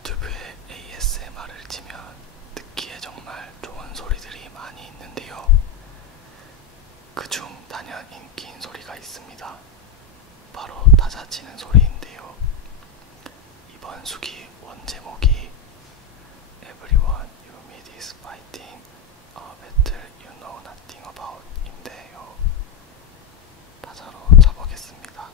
유튜브에 ASMR을 치면 듣기에 정말 좋은 소리들이 많이 있는데요. 그중 단연 인기인 소리가 있습니다. 바로 타자 치는 소리인데요. 이번 수기 원제목이 Everyone you meet is fighting a battle you know nothing about 인데요. 타자로 쳐보겠습니다.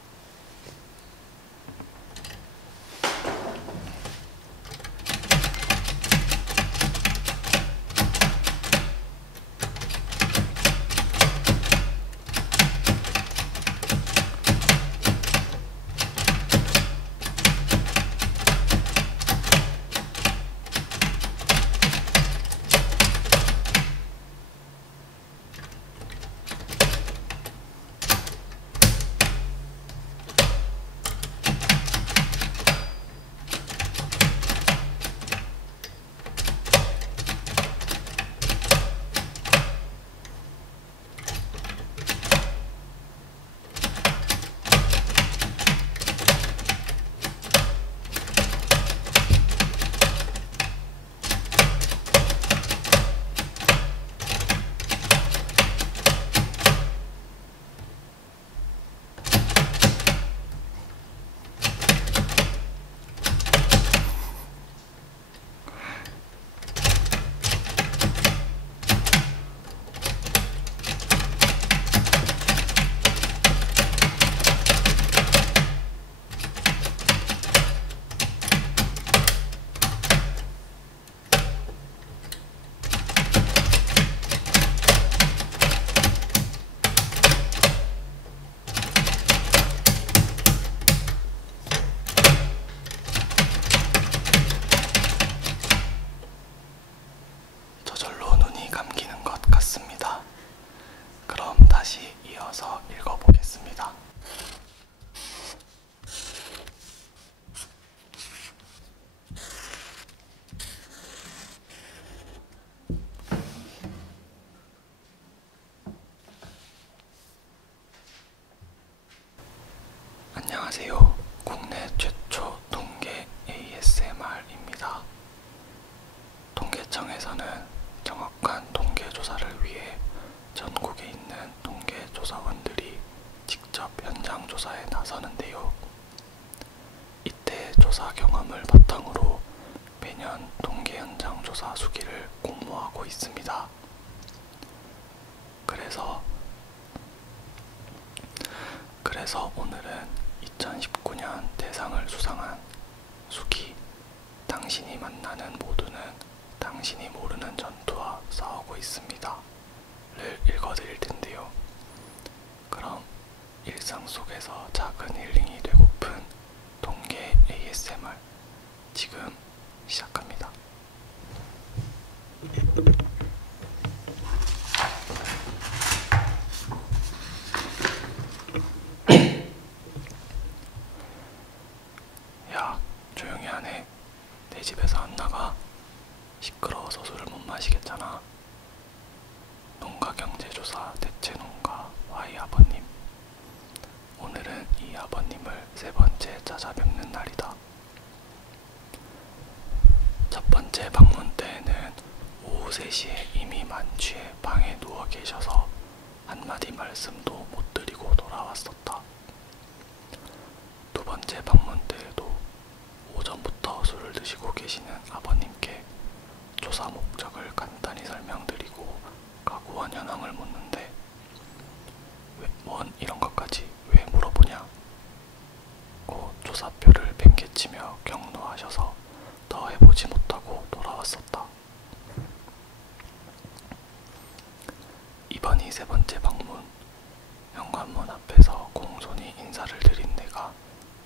저절로 눈이 감기는 것 같습니다. 그럼 다시 이어서 읽어보겠습니다. 안녕하세요. 국내 최초 동계 ASMR입니다. 통계청에서는 정확한 통계 조사를 위해 전국에 있는 통계 조사원들이 직접 현장 조사에 나서는데요. 이때 조사 경험을 바탕으로 매년 통계 현장 조사 수기를 공모하고 있습니다. 그래서 오늘은 2019년 대상을 수상한 수기 당신이 만나는 모두는 당신이 모르는 전투와 싸우고 있습니다 를 읽어드릴 텐데요. 그럼 일상 속에서 작은 힐링이 되고픈 동계 ASMR 지금 시작합니다. 야, 조용히 하네. 내 집에서 안 나가. 시끄러워서 술을 못 마시겠잖아. 농가경제조사 대체농가 Y 아버님. 오늘은 이 아버님을 세 번째 찾아뵙는 날이다. 첫 번째 방문 때에는 오후 3시에 이미 만취해 방에 누워 계셔서 한마디 말씀도 못 드리고 돌아왔었다. 두 번째 방문 때에도 오전부터 술을 드시고 계시는 아버님께 조사 목적을 간단히 설명드리고 가구원 현황을 묻는데 뭔 이런 것까지 왜 물어보냐 고 조사표를 뱅개치며 경로하셔서 더 해보지 못하고 돌아왔었다. 이번이 세 번째 방문. 현관문 앞에서 공손히 인사를 드린 내가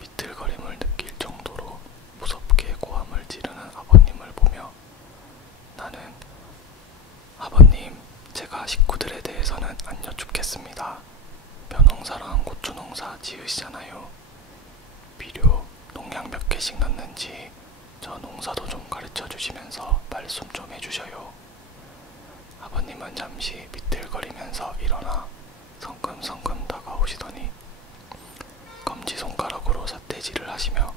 비틀거림을 느낄 정도로 무섭게 고함을 지르는 아버님을 보며 나는 아버님, 제가 식구들에 대해서는 안 여쭙겠습니다. 벼농사랑 고추농사 지으시잖아요. 비료, 농약 몇 개씩 넣는지 저 농사도 좀 가르쳐 주시면서 말씀 좀 해주셔요. 아버님은 잠시 비틀거리면서 일어나 성큼성큼 다가오시더니 검지손가락으로 삿대질을 하시며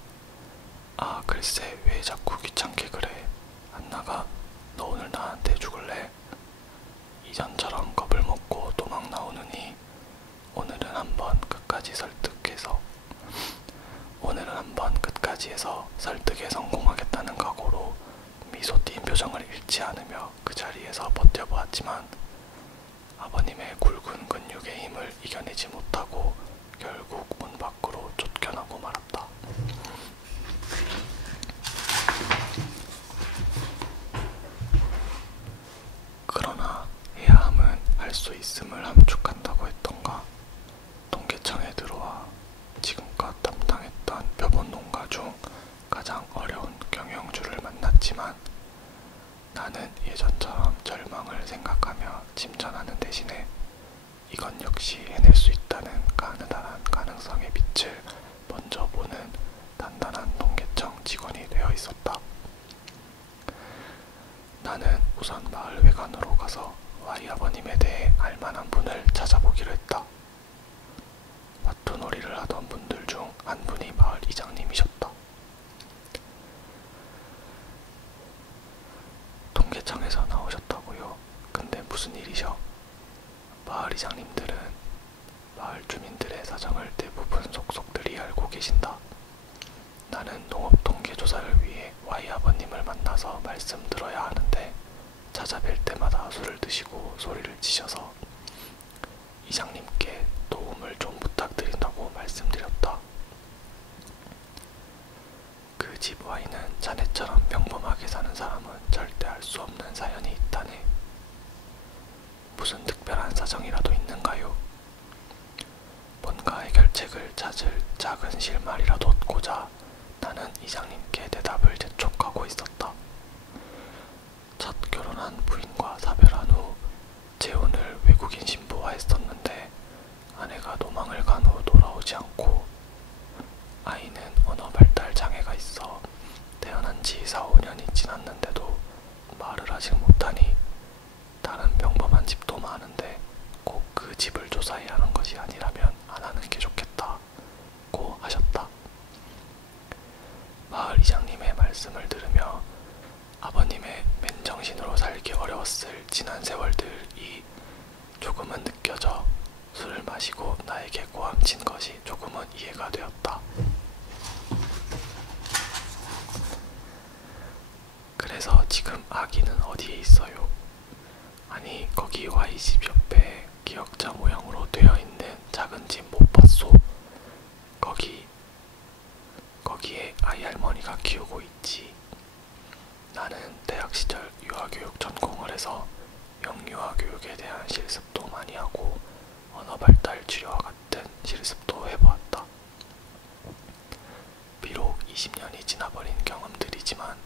아, 글쎄, 왜 자꾸 귀찮게 그래? 안 나가? 너 오늘 나한테 죽을래? 이전처럼 겁을 먹고 도망 나오느니 오늘은 한번 끝까지 해서 설득에 성공하겠다는 각오로 미소 띈 표정을 잃지 않으며 그 자리에서 버텨보았지만 아버님의 굵은 근육의 힘을 이겨내지 못하고 결국 문 밖으로 쫓겨나고 말았다. 그러나 해야 함은 할 수 있음을 함축한다고 했던가. 동계청에 들어와 지금껏 담당했던 벼본 농가 중 가장 어려운 경영주를 만났지만 나는 예전처럼 절망을 생각하며 짐전하는 대신에 이건 역시 해낼 수 있다는 가느다란 가능성의 빛을 먼저 보는 단단한 동계청 직원이 되어 있었다. 나는 우선 마을 회관으로 가서 Y 아버님에 대해 알만한 분을 찾아보기로 했다. 와투놀이를 하던 분들 중 한 분이 마을 이장님이셨다. 동계청에서 나오셨다고요? 근데 무슨 일이셔? 마을 이장님들은 마을 주민들의 사정을 대부분 속속들이 알고 계신다. 나는 농업 통계 조사를 위해 Y 아버님을 만나서 말씀 들어야 하는데 찾아뵐 때마다 술을 드시고 소리를 치셔서 이장님께 도움을 좀 부탁드린다고 말씀드렸다. 그 집 Y는 자네처럼 평범하게 사는 사람은 절대 알 수 없는 사연이 있다네. 무슨 특별한 사정이라도 있는가요? 뭔가 해결책을 찾을 작은 실마리라도 얻고자 나는 이장님께 대답을 재촉하고 있었다. 첫 결혼한 부인과 사별한 후 재혼을 외국인 신부와 했었는데 아내가 도망을 간 후 돌아오지 않고 아이는 언어 발달 장애가 있어 태어난 지 4, 5년이 지났는데도 말을 아직 못하니 다른 평범한 집도 많은데 꼭 그 집을 조사해야 하는 것이 아니라면 안 하는 게 좋겠다고 하셨다. 마을 이장님의 말씀을 들으며 아버님의 맨정신으로 살기 어려웠을 지난 세월들이 조금은 느껴져 술을 마시고 나에게 고함친 것이 조금은 이해가 되었다. 그래서 지금 아기는 어디에 있어요? 아니, 거기 Y집 옆에 기역자 모양으로 되어 있는 작은 집 못 봤소? 거기에 아이 할머니가 키우고 있지. 나는 대학 시절 유아교육 전공을 해서 영유아 교육에 대한 실습도 많이 하고 언어 발달 치료와 같은 실습도 해보았다. 비록 20년이 지나버린 경험들이지만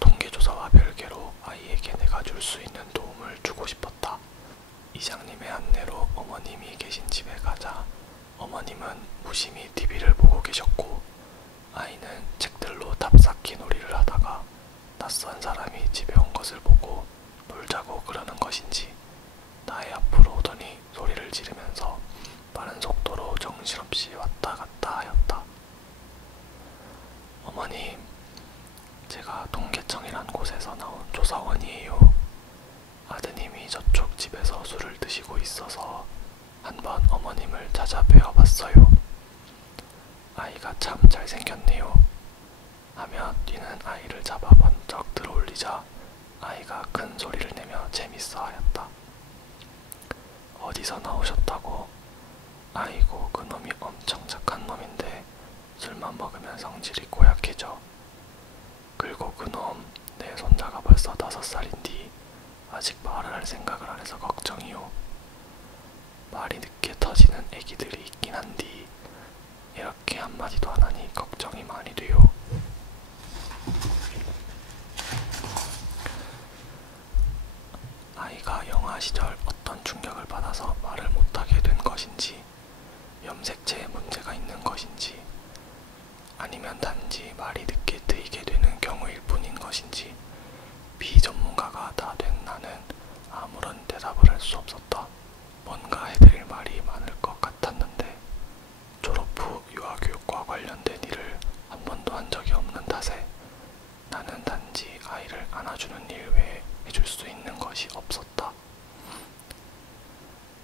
통계조사와 별개로 아이에게 내가 줄 수 있는 도움을 주고 싶었다. 이장님의 안내로 어머님이 계신 집에 가자 어머님은 무심히 TV를 보고 계셨고 아이는 책들로 답쌓기 놀이를 하다가 낯선 사람이 집에 온 것을 보고 놀자고 그러는 것인지 나의 앞으로 오더니 소리를 지르면서 빠른 속도로 정신없이 왔다 갔다 하였다. 어머님, 제가 동계청이란 곳에서 나온 조사원이에요. 아드님이 저쪽 집에서 술을 드시고 있어서 한번 어머님을 찾아뵈어 봤어요. 아이가 참 잘생겼네요. 하며 뛰는 아이를 잡아 번쩍 들어올리자 아이가 큰 소리를 내며 재밌어 하였다. 어디서 나오셨다고? 아이고, 그놈이 엄청 착한 놈인데 술만 먹으면 성질이 고약해져. 그리고 그놈 내 손자가 벌써 5살인디 아직 말을 할 생각을 안 해서 걱정이요. 말이 늦게 터지는 애기들이 있긴 한디 이렇게 한마디도 안 하니 걱정이 많이 돼요. 아이가 영아 시절 어떤 충격을 받아서 말을 못하게 된 것인지 염색체에 문제가 있는 것인지 아니면 단지 말이 늦게 트이게 되는 경우일 뿐인 것인지 비전문가가 다 된 나는 아무런 대답을 할 수 없었다. 뭔가 해드릴 말이 많을 것 같았는데 졸업 후 유아교육과 관련된 일을 한 번도 한 적이 없는 탓에 안아주는 일 외에 해줄 수 있는 것이 없었다.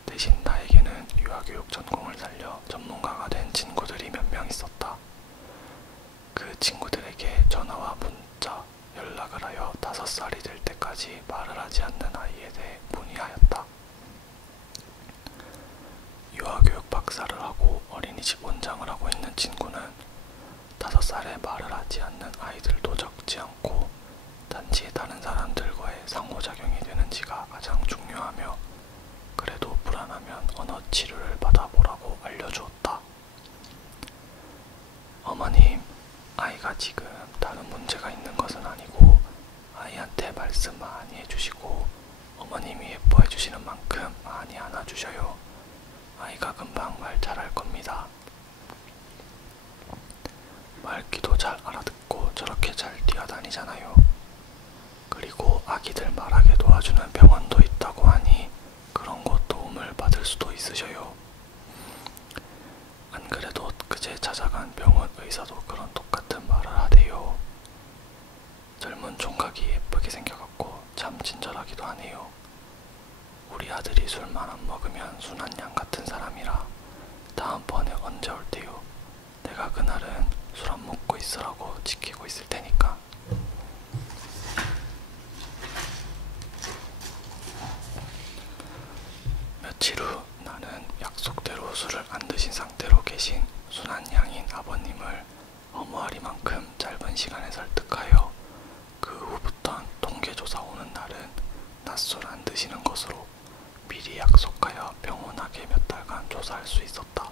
대신 나에게는 유아교육 전공을 살려 전문가가 된 친구들이 몇 명 있었다. 그 친구들에게 전화와 문자, 연락을 하여 5살이 될 때까지 말을 하지 않는 아이에 대해 문의하였다. 유아교육 박사를 하고 어린이집 원장을 하고 있는 친구는 5살에 말을 하지 않는 아이들도 적지 않고 단지 다른 사람들과의 상호작용이 되는지가 가장 중요하며 그래도 불안하면 언어 치료를 받아보라고 알려주었다. 어머님, 아이가 지금 다른 문제가 있는 것은 아니고 아이한테 말씀 많이 해주시고 어머님이 예뻐해 주시는 만큼 많이 안아주셔요. 아이가 금방 말 잘할 겁니다. 말귀도 잘 알아듣고 저렇게 잘 뛰어다니잖아요. 그리고 아기들 말하게 도와주는 병원도 있다고 하니 그런 곳 도움을 받을 수도 있으셔요. 안 그래도 그제 찾아간 병원 의사도 그런 똑같은 말을 하대요. 젊은 총각이 예쁘게 생겨갖고 참 친절하기도 하네요. 우리 아들이 술만 안 먹으면 순한 양 같은 사람이라 다음번에 언제 올 때요? 내가 그날은 술 안 먹고 있으라고 지키고 있을 테니까. 며칠 후 나는 약속대로 술을 안 드신 상태로 계신 순한 양인 아버님을 허무하리만큼 짧은 시간에 설득하여 그 후부턴 통계조사 오는 날은 낮술 안 드시는 것으로 미리 약속하여 병원하게 몇 달간 조사할 수 있었다.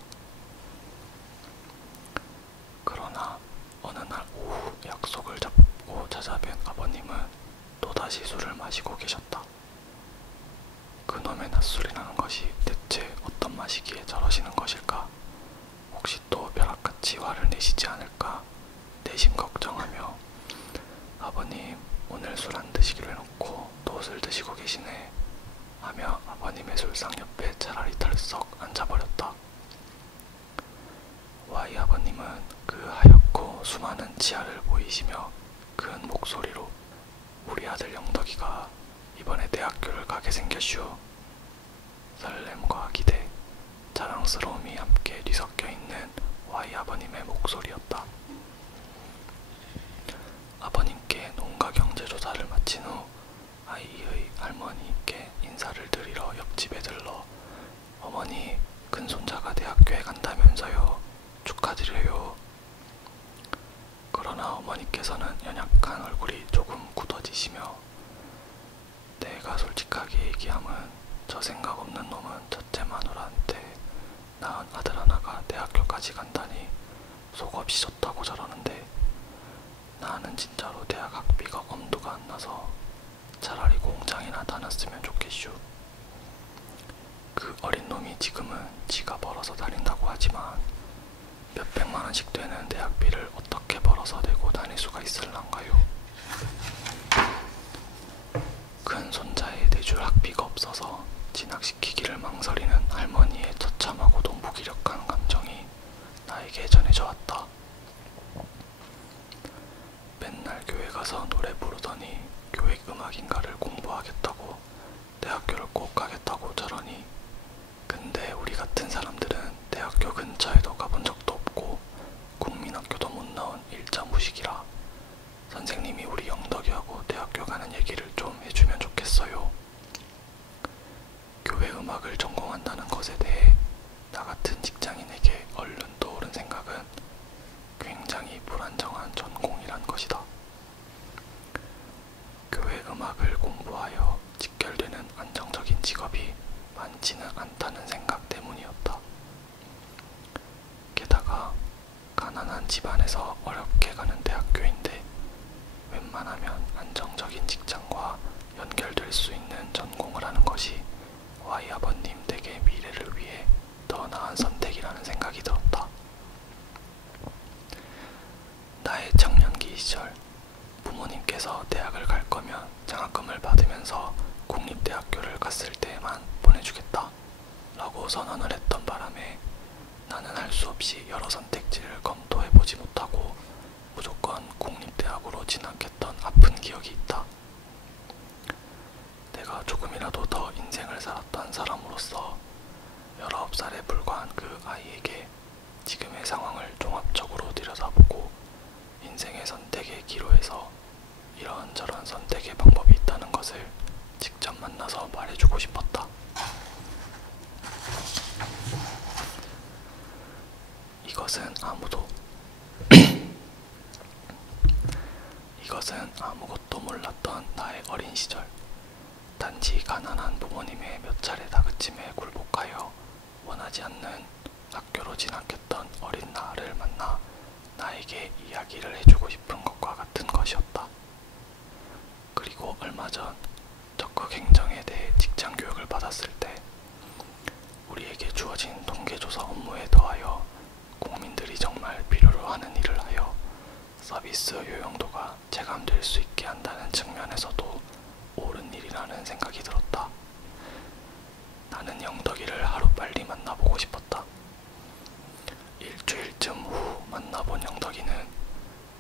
그러나 어느 날 오후 약속을 잡고 찾아뵌 아버님은 또다시 술을 마시고 계셨다. 그놈의 낮술이라는 것이 대체 어떤 맛이기에 저러시는 것일까? 혹시 또 벼락같이 화를 내시지 않을까? 내심 걱정하며 아버님, 오늘 술 안 드시기로 해놓고 또 술 드시고 계시네 하며 아버님의 술상 옆에 차라리 털썩 앉아버렸다. Y 아버님은 그 하얗고 수많은 치아를 보이시며 큰 목소리로 우리 아들 영덕이가 이번에 대학교를 가게 생겼슈. 설렘과 기대, 자랑스러움이 함께 뒤섞여 있는 Y 아버님의 목소리였다. 아버님께 농가 경제조사를 마친 후 아이의 할머니께 인사를 드리러 옆집에 들러 어머니, 큰손자가 대학교에 간다면서요. 축하드려요. 그러나 어머니께서는 연약한 얼굴이 조금 굳어지시며 내가 솔직하게 얘기함은 저 생각 없는 놈은 첫째 마누라한테 낳은 아들 하나가 대학교까지 간다니 속없이 좋다고 저러는데 나는 진짜로 대학 학비가 엄두가 안 나서 차라리 공장이나 다녔으면 좋겠슈. 그 어린 놈이 지금은 지가 벌어서 다닌다고 하지만 몇백만 원씩 되는 대학비를 어떻게 벌어서 내고 다닐 수가 있을란가요? 큰 손자의 내줄 학비가 없어서 진학시키기를 망설이는 할머니의 처참하고도 무기력한 감정이 나에게 전해져 왔다. 맨날 교회 가서 노래 부르더니 교육음악인가를 공부하겠다고 대학교를 꼭 가겠다고 저러니 근데 우리 같은 사람들은 대학교 근처에도 가본 적도 없고 국민학교도 못 나온 일자무식이라 선생님이 우리 영덕이하고 대학교 가는 얘기를 좀 해주면 좋겠어요. 교회 음악을 전공한다는 것에 대해 나 같은 직장인에게 얼른 떠오른 생각은 굉장히 불안정한 전공이란 것이다. 교회 음악을 공부하여 직결되는 안정적인 직업이 많지는 않다는 생각 때문이었다. 게다가 가난한 집안에서 어렵게 가는 대학교인데 웬만하면 안정적인 직장과 연결될 수 있는 전공을 하는 것이 Y 아버님 댁의 미래를 위해 더 나은 선택이라는 생각이 들었다. 나의 청년기 시절 부모님께서 대학을 갈 거면 장학금을 받으면서 국립대학교를 갔을 때에만 보내주겠다 라고 선언을 했던 바람에 나는 할 수 없이 여러 선택지를 검토해보지 못하고 무조건 국립대학으로 진학했던 아픈 기억이 있다. 이것은 아무것도 몰랐던 나의 어린 시절. 단지 가난한 부모님의 몇 차례 다그침에 굴복하여 원하지 않는 학교로 진학했던 어린 나를 만나 나에게 이야기를 해주고 싶은 것과 같은 것이었다. 그리고 얼마 전 적극 행정에 대해 직장 교육을 받았을 때 우리에게 주어진 통계조사 업무에 더하여 국민들이 정말 필요로 하는 일을 하여 서비스 요용도가 체감될 수 있게 한다는 측면에서도 옳은 일이라는 생각이 들었다. 나는 영덕이를 하루빨리 만나보고 싶었다. 일주일쯤 후 만나본 영덕이는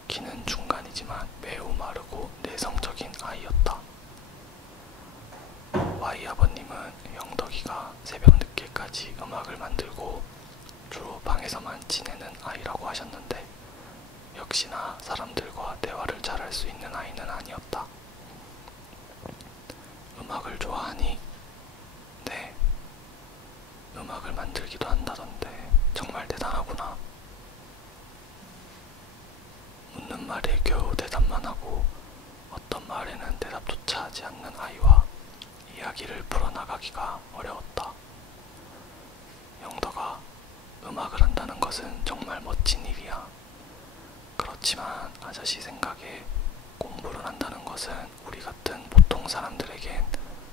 키는 중간이지만 매우 마르고 내성적인 아이였다. Y 아버님은 영덕이가 새벽 늦게까지 음악을 만들고 주로 방에서만 지내는 아이라고 하셨는데 역시나 사람들과 대화를 잘할 수 있는 아이는 아니었다. 음악을 좋아하니? 네. 음악을 만들기도 한다던데 정말 대단하구나. 묻는 말에 겨우 대답만 하고 어떤 말에는 대답조차 하지 않는 아이와 이야기를 풀어나가기가 어려웠다. 영덕아, 음악을 한다는 것은 정말 멋진 일이야. 그렇지만 아저씨 생각에 공부를 한다는 것은 우리 같은 보통 사람들에겐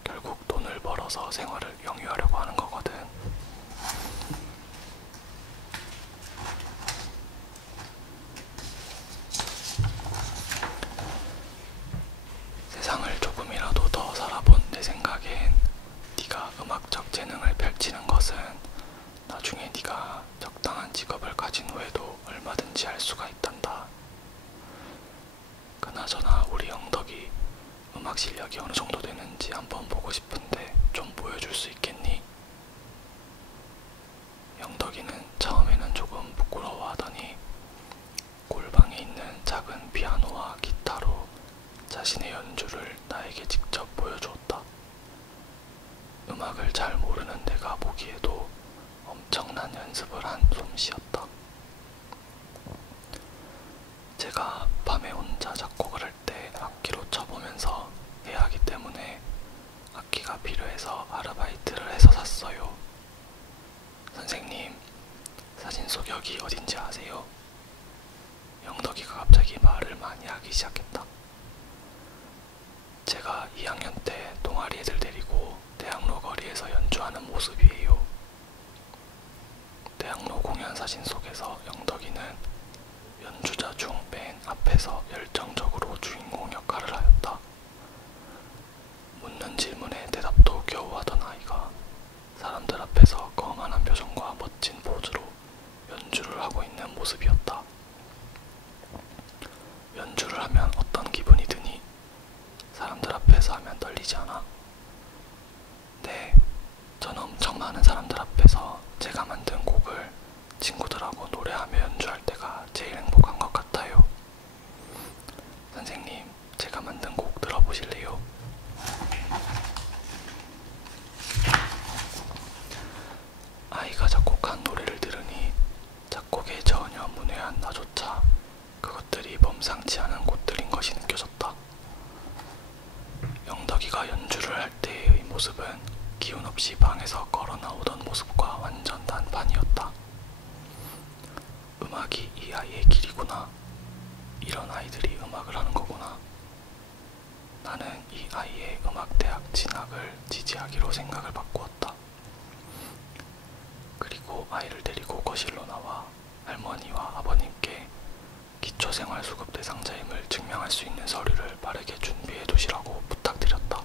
결국 돈을 벌어서 생활을 영위하려고 하는 거거든. 세상을 조금이라도 더 살아본 내 생각엔 네가 음악적 재능을 펼치는 것은 나중에 네가 적당한 직업을 가진 후에도 얼마든지 할 수가 있단다. 그나저나 우리 영덕이 음악 실력이 어느 정도 되는지 한번 보고 싶은데 좀 보여줄 수 있겠니? 영덕이는 처음에는 조금 부끄러워하더니 골방에 있는 작은 피아노와 기타로 자신의 연주를 나에게 직접 보여주었다. 음악을 잘 모르는 내가 보기에도 엄청난 연습을 한 솜씨였다. 제가 밤에 혼자 작곡을 할 때 악기로 쳐보면서 해야 하기 때문에 악기가 필요해서 아르바이트를 해서 샀어요. 선생님, 사진 속 여기 어딘지 아세요? 영덕이가 갑자기 말을 많이 하기 시작했다. 제가 2학년 때 동아리 애들 데리고 대학로 거리에서 연주하는 모습이에요. 대학로 공연 사진 속에서 영덕이는 연주자 중 맨 앞에서 열정적으로 주인공 역할을 하였다. 묻는 질문에 대답도 겨우 하던 아이가 사람들 앞에서 거만한 표정과 멋진 포즈로 연주를 하고 있는 모습이었다. 연주를 하면 어떤 기분이 드니? 사람들 앞에서 하면 떨리지 않아? 네, 저는 엄청 많은 사람들 앞에서 제가 만든 곡을 친구들하고 노래하며 연주할 때가 제일 행복한 것 같아요. 선생님, 제가 만든 곡 들어보실래요? 아이가 작곡한 노래를 들으니 작곡에 전혀 문외한 나조차 그것들이 범상치 않은 곳들인 것이 느껴졌다. 영덕이가 연주를 할 때의 모습은 기운 없이 방에서 걸어 나오던 모습과 완전 단판이었다. 음악이 이 아이의 길이구나. 이런 아이들이 음악을 하는 거구나. 나는 이 아이의 음악대학 진학을 지지하기로 생각을 바꾸었다. 그리고 아이를 데리고 거실로 나와 할머니와 아버님께 기초생활수급 대상자임을 증명할 수 있는 서류를 빠르게 준비해 두시라고 부탁드렸다.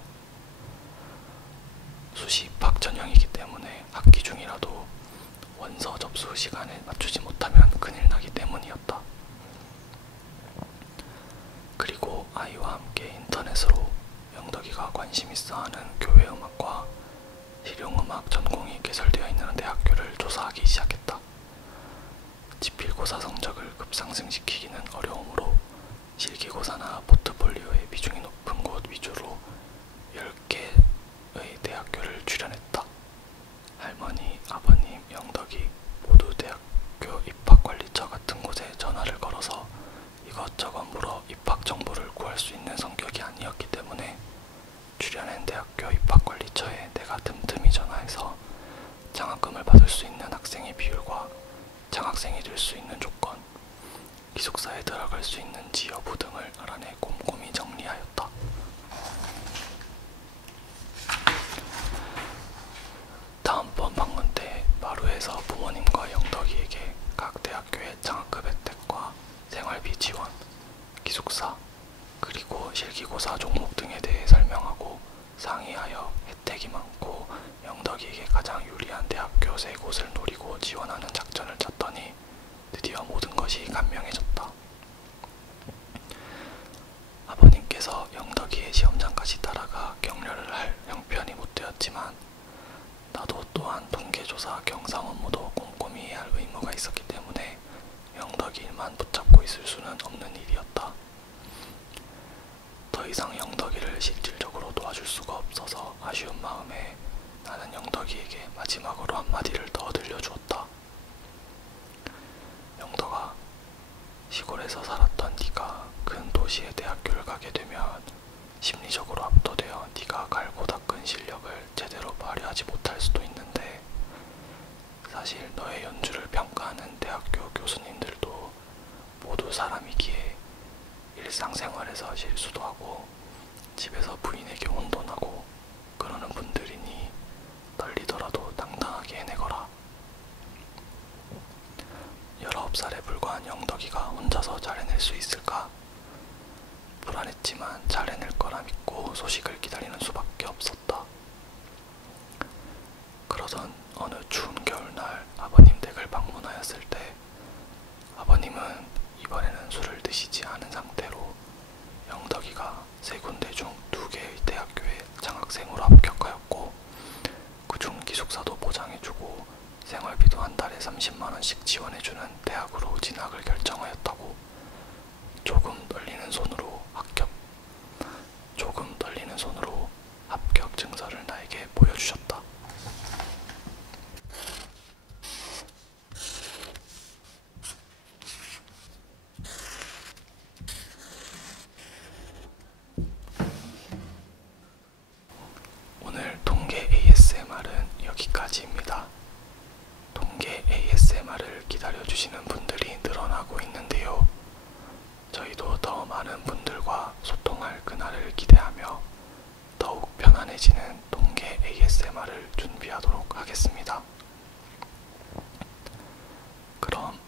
수시 입학 전형이기 때문에 학기 중이라도 원서 접수 시간에 맞추지 못하면 큰일 나기 때문이었다. 그리고 아이와 함께 인터넷으로 영덕이가 관심 있어 하는 교회 음악과 실용음악 전공이 개설되어 있는 대학교를 조사하기 시작했다. 지필고사 성적을 급상승시키기는 어려우므로 실기고사나 포트폴리오의 비중이 높은 곳 위주로 10개의 대학교를 출연했다. 할머니, 아버님, 영덕이 모두 대학교 입학관리처 같은 곳에 전화를 걸어서 이것저것 물어 입학 정보를 구했다. 실기고사 종목 등에 대해 설명하고 상의하여 혜택이 많고 영덕이에게 가장 유리한 대학교 3곳을 노리고 지원하는 작전을 짰더니 드디어 모든 것이 간명해졌다. 아버님께서 영덕이의 시험장까지 따라가 격려를 할 형편이 못 되었지만 나도 또한 통계조사 경상 업무도 꼼꼼히 해야 할 의무가 있었기 때문에 영덕이 일만 붙잡고 있을 수는 없는 일이었다. 더 이상 영덕이를 실질적으로 도와줄 수가 없어서 아쉬운 마음에 나는 영덕이에게 마지막으로 한마디를 더 들려주었다. 영덕아, 시골에서 살았던 네가 큰 도시의 대학교를 가게 되면 심리적으로 압도되어 네가 갈고 닦은 실력을 제대로 발휘하지 못할 수도 있는데 사실 너의 연주를 평가하는 대학교 교수님들도 모두 사람이기에 일상생활에서 실수도 하고 집에서 부인에게 혼돈하고 그러는 분들이니 떨리더라도 당당하게 해내거라. 19살에 불과한 영덕이가 혼자서 잘 해낼 수 있을까? 불안했지만 잘 해낼 거라 믿고 소식을 기다리는 수밖에 없었다. 그러던 어느 추운 겨울날 아버님 댁을 방문하였을 때 아버님은 이번에는 술을 드시지 않은 상태로 영덕이가 3군데 중 2개의 대학교에 장학생으로 합격하였고 그중 기숙사도 보장해주고 생활비도 한 달에 30만원씩 지원해주는 대학으로 진학을 결정하였다고 조금 떨리는 손으로 합격 증서를 나에게 보여주셨다. 오늘 통계 ASMR은 여기까지입니다. 통계 ASMR을 기다려주시는 분들이 늘어나고 있는데요. 저희도 더 많은 분들과 소통할 그날을 기대하며 더욱 편안해지는 통계 ASMR을 준비하도록 하겠습니다. 그럼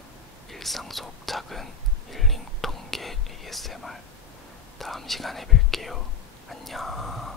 일상 속 작은 힐링 통계 ASMR 다음 시간에 뵐게요. 안녕.